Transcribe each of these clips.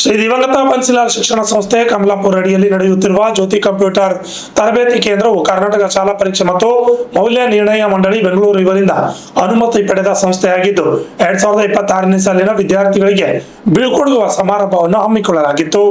ಶ್ರೀ ದಿವಂಗತ ಬನ್ಸಿಲಾಲ್ ಶಿಕ್ಷಣ ಸಂಸ್ಥೆ ಕಮಲಾಪುರ ಅಡಿಯಲ್ಲಿ ನಡೆಯುತ್ತಿರುವ ಜ್ಯೋತಿ ಕಂಪ್ಯೂಟರ್ ತರಬೇತಿ ಕೇಂದ್ರವು ಕರ್ನಾಟಕ ಶಾಲಾ ಪರೀಕ್ಷೆ ಮತ್ತು ಮೌಲ್ಯ ನಿರ್ಣಯ ಮಂಡಳಿ ಬೆಂಗಳೂರು ಇವರಿಂದ ಅನುಮತಿ ಪಡೆದ ಸಂಸ್ಥೆಯಾಗಿದ್ದು 2026ನೇ ಸಾಲಿನ ವಿದ್ಯಾರ್ಥಿಗಳಿಗೆ ಬೀಳ್ಕೊಡುವ ಸಮಾರಂಭವನ್ನು ಹಮ್ಮಿಕೊಳ್ಳಲಾಗಿತ್ತು.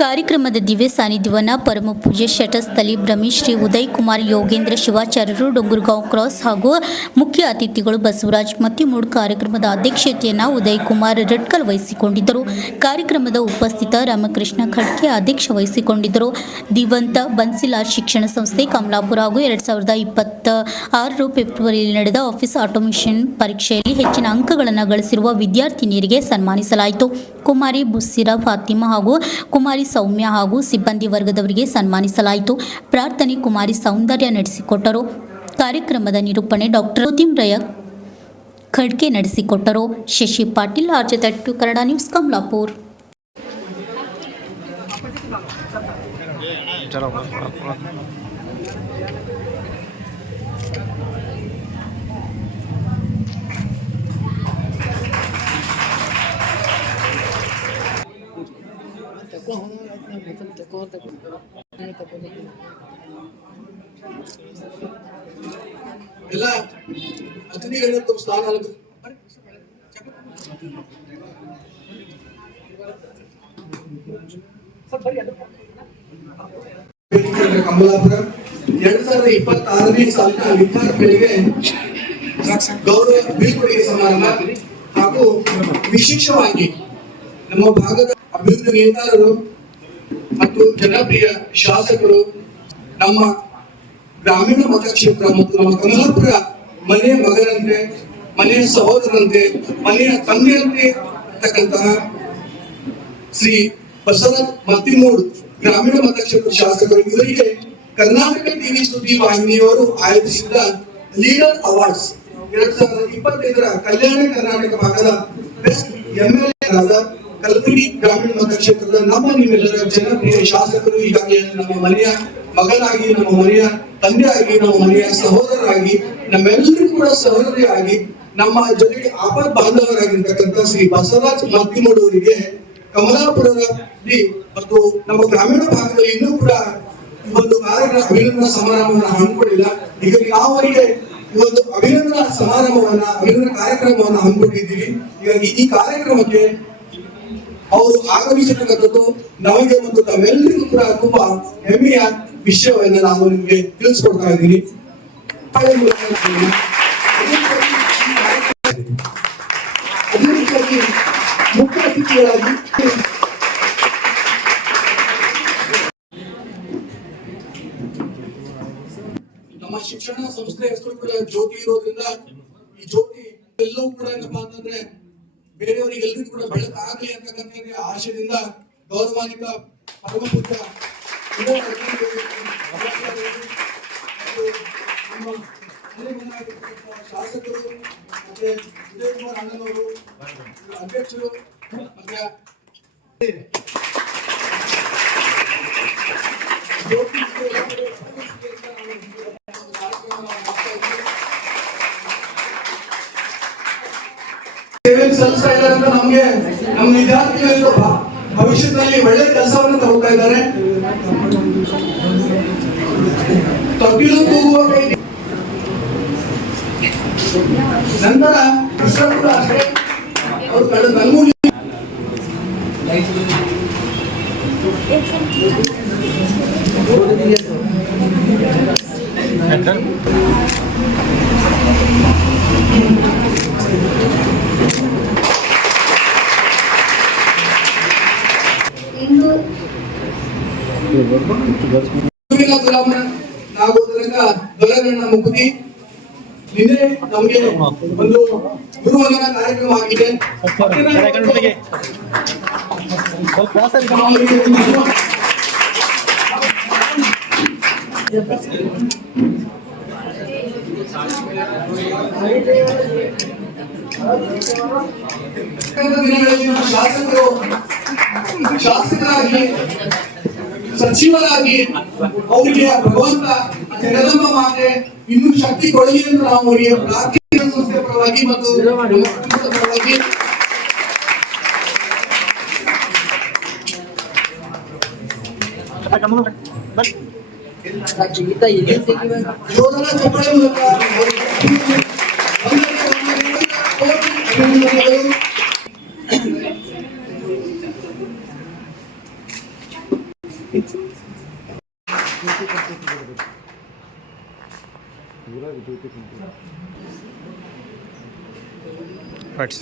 ಕಾರ್ಯಕ್ರಮದ ದಿವ್ಯ ಸಾನ್ನಿಧ್ಯವನ್ನು ಪರಮ ಪೂಜ್ಯ ಶಟಸ್ಥಲಿ ಬ್ರಹ್ಮಿ ಶ್ರೀ ಉದಯ್ ಕುಮಾರ್ ಯೋಗೇಂದ್ರ ಶಿವಾಚಾರ್ಯರು ಡೊಂಗುರ್ಗಾಂವ್ ಕ್ರಾಸ್ ಹಾಗೂ ಮುಖ್ಯ ಅತಿಥಿಗಳು ಬಸವರಾಜ್ ಮತ್ತಿಮೂಡ್ ಕಾರ್ಯಕ್ರಮದ ಅಧ್ಯಕ್ಷತೆಯನ್ನು ಉದಯ್ ಕುಮಾರ್ ರಟ್ಕಲ್ ವಹಿಸಿಕೊಂಡಿದ್ದರು. ಕಾರ್ಯಕ್ರಮದ ಉಪಸ್ಥಿತ ರಾಮಕೃಷ್ಣ ಖಡ್ಕೆ ಅಧ್ಯಕ್ಷ ವಹಿಸಿಕೊಂಡಿದ್ದರು. ದಿವಂತ ಬನ್ಸಿಲಾಲ್ ಶಿಕ್ಷಣ ಸಂಸ್ಥೆ ಕಮಲಾಪುರ ಹಾಗೂ 2026 ಫೆಬ್ರವರಿಯಲ್ಲಿ ನಡೆದ ಆಫೀಸ್ ಆಟೋಮೇಷನ್ ಪರೀಕ್ಷೆಯಲ್ಲಿ ಹೆಚ್ಚಿನ ಅಂಕಗಳನ್ನು ಗಳಿಸಿರುವ ವಿದ್ಯಾರ್ಥಿನಿಯರಿಗೆ ಸನ್ಮಾನಿಸಲಾಯಿತು. ಕುಮಾರಿ ಬುಸ್ಸಿರಾ ಫಾತಿಮಾ ಹಾಗೂ ಕುಮಾರಿ ಸೌಮ್ಯ ಹಾಗೂ ಸಿಬ್ಬಂದಿ ವರ್ಗದವರಿಗೆ ಸನ್ಮಾನಿಸಲಾಯಿತು. ಪ್ರಾರ್ಥನೆ ಕುಮಾರಿ ಸೌಂದರ್ಯ ನಡೆಸಿಕೊಟ್ಟರು. ಕಾರ್ಯಕ್ರಮದ ನಿರೂಪಣೆ ಡಾಕ್ಟರ್ ಜ್ಯೋತಿಮ್ರಯ ಖಡ್ಕೆ ನಡೆಸಿಕೊಟ್ಟರು. ಶಶಿ ಪಾಟೀಲ್, ಆರ್ಜತಟ್ಟು, ಕನ್ನಡ ನ್ಯೂಸ್, ಕಮಲಾಪುರ್. ಎಲ್ಲ ಅತಿಥಿಗಳನ್ನು ಸ್ಥಾನಗಳು ಕಮಲಾಪುರ 2026ನೇ ಸಾಲಿನ ವಿದ್ಯಾರ್ಥಿಗಳಿಗೆ ಗೌರವ ಬೀಳ್ಕೊಡುಗೆ ಸಮಾರಂಭ ಹಾಗೂ ವಿಶೇಷವಾಗಿ ನಮ್ಮ ಭಾಗದ ಅಭಿವೃದ್ಧಿ ನೇತಾರರು ಮತ್ತು ಜನಪ್ರಿಯ ಶಾಸಕರು, ನಮ್ಮ ಗ್ರಾಮೀಣ ಮತಕ್ಷೇತ್ರ ಮತ್ತು ನಮ್ಮ ಕಮಲಾಪುರ ಮನೆಯ ಮಗನಂತೆ, ಮನೆಯ ಸಹೋದರರಂತೆ, ಮನೆಯ ತಂದೆಯಂತೆ ಇರ್ತಕ್ಕಂತಹ ಶ್ರೀ ಬಸವರಾಜ್ ಮತ್ತಿಮೂಡ್ ಗ್ರಾಮೀಣ ಮತಕ್ಷೇತ್ರ ಶಾಸಕರು ಇವರಿಗೆ ಕರ್ನಾಟಕ ಟಿವಿ ಸುದ್ದಿ ವಾಹಿನಿಯವರು ಆಯೋಜಿಸಿದ ಲೀಡರ್ ಅವಾರ್ಡ್ಸ್ 2025ರ ಕಲ್ಯಾಣ ಕರ್ನಾಟಕ ಭಾಗದ ಬೆಸ್ಟ್ ಎಂಎಲ್ಎ ಆದ ಕಲಬುರಗಿ ಗ್ರಾಮೀಣ ಮತಕ್ಷೇತ್ರದ ನಮ್ಮ ನಿಮ್ಮೆಲ್ಲರ ಜನಪ್ರಿಯ ಶಾಸಕರು ಈಗಾಗಲೇ ನಮ್ಮ ಮನೆಯ ಮಗನಾಗಿ, ನಮ್ಮ ಮನೆಯ ತಂದೆಯಾಗಿ, ನಮ್ಮ ಮನೆಯ ಸಹೋದರರಾಗಿ, ನಮ್ಮೆಲ್ಲರಿಗೂ ಕೂಡ ಸಹೋದರಿಯಾಗಿ, ನಮ್ಮ ಜೊತೆಗೆ ಆಪತ್ ಬಾಂಧವರಾಗಿರ್ತಕ್ಕಂಥ ಶ್ರೀ ಬಸವರಾಜ್ ಮತ್ತಿಮೂಡ್ ಅವರಿಗೆ ಕಮಲಾಪುರದಲ್ಲಿ ಮತ್ತು ನಮ್ಮ ಗ್ರಾಮೀಣ ಭಾಗದಲ್ಲಿ ಇನ್ನೂ ಕೂಡ ಒಂದು ಕಾರ್ಯಕ್ರಮ ಅಭಿನಂದನಾ ಸಮಾರಂಭವನ್ನು ಹಮ್ಮಿಕೊಂಡಿಲ್ಲ. ಈಗ ನಾವು ಅವರಿಗೆ ಒಂದು ಅಭಿನಂದನಾ ಅಭಿನಂದನಾ ಕಾರ್ಯಕ್ರಮವನ್ನು ಹಮ್ಮಿಕೊಂಡಿದ್ದೀವಿ. ಹೀಗಾಗಿ ಈ ಕಾರ್ಯಕ್ರಮಕ್ಕೆ ಅವರು ಆಗಮಿಸಿರ್ತಕ್ಕಂಥದ್ದು ನಮಗೆ ಮತ್ತು ತಾವೆಲ್ಲರಿಗೂ ಕೂಡ ತುಂಬಾ ಹೆಮ್ಮೆಯ ವಿಷಯವನ್ನು ನಾನು ನಿಮಗೆ ತಿಳಿಸ್ಕೊಡ್ತಾ ಇದ್ದೀನಿ. ಮುಖ್ಯ ಅತಿಥಿಗಳಾಗಿ ನಮ್ಮ ಶಿಕ್ಷಣ ಸಂಸ್ಥೆ ಹೆಸರು ಕೂಡ ಜ್ಯೋತಿ ಇರೋದ್ರಿಂದ ಈ ಜ್ಯೋತಿ ಎಲ್ಲವೂ ಕೂಡ ಏನಪ್ಪಾ ಅಂತಂದ್ರೆ ಬೇರೆಯವರಿಗೆ ಎಲ್ಲರಿಗೂ ಕೂಡ ಬೆಳಕಾಗಲಿ ಅಂತಕ್ಕಂಥ ಆಶಯದಿಂದ ಗೌರವಾನ್ವಿತ ಪರಮ ಪೂಜ್ಯ ಶಾಸಕರು ಮತ್ತೆ ಉದಯ್ ಕುಮಾರ್ ಅಣ್ಣನವರು ಅಧ್ಯಕ್ಷರು ಮತ್ತೆ ಸಲ್ಲಿಸ್ತಾ ಇದ್ದಾರೆ ಅಂತ ನಮ್ಗೆ ನಮ್ಮ ವಿದ್ಯಾರ್ಥಿಗಳು ಭವಿಷ್ಯದಲ್ಲಿ ಒಳ್ಳೆ ಕೆಲಸವನ್ನು ತಗೋತಾ ಇದ್ದಾರೆ. ತೊಟ್ಟಿಲು ತೂಗುವ ನಂತರ ಕೃಷ್ಣರು ಅಷ್ಟೇ ಅವರು ಕಳೆದ ನಲ್ಮೂಲಿ ಮುಕ್ತಿ ನಿನ್ನೆ ನಮಗೆ ಒಂದು ಗುರುವಂದನ ಕಾರ್ಯಕ್ರಮ ಆಗಿದೆ. ಶಾಸಕರಾಗಿ ಸಚಿವರಾಗಿ ಅವರಿಗೆ ಭಗವಂತ ಜಗದಂಬ ಮಾತೆ ಇನ್ನೂ ಶಕ್ತಿ ಕೊಡಲಿ ಎಂದು ನಾವು ಅವರಿಗೆ ಪ್ರಾರ್ಥನೆ ಸಂಸ್ಥೆ ಪರವಾಗಿ ಮತ್ತು ಪರವಾಗಿ ಯೋಧನ ಚಪ್ಪಾಳೆ ಮೂಲಕ ಅವರಿಗೆ ಕೋಟಿ ಅಭಿನಂದನೆಗಳು. Right.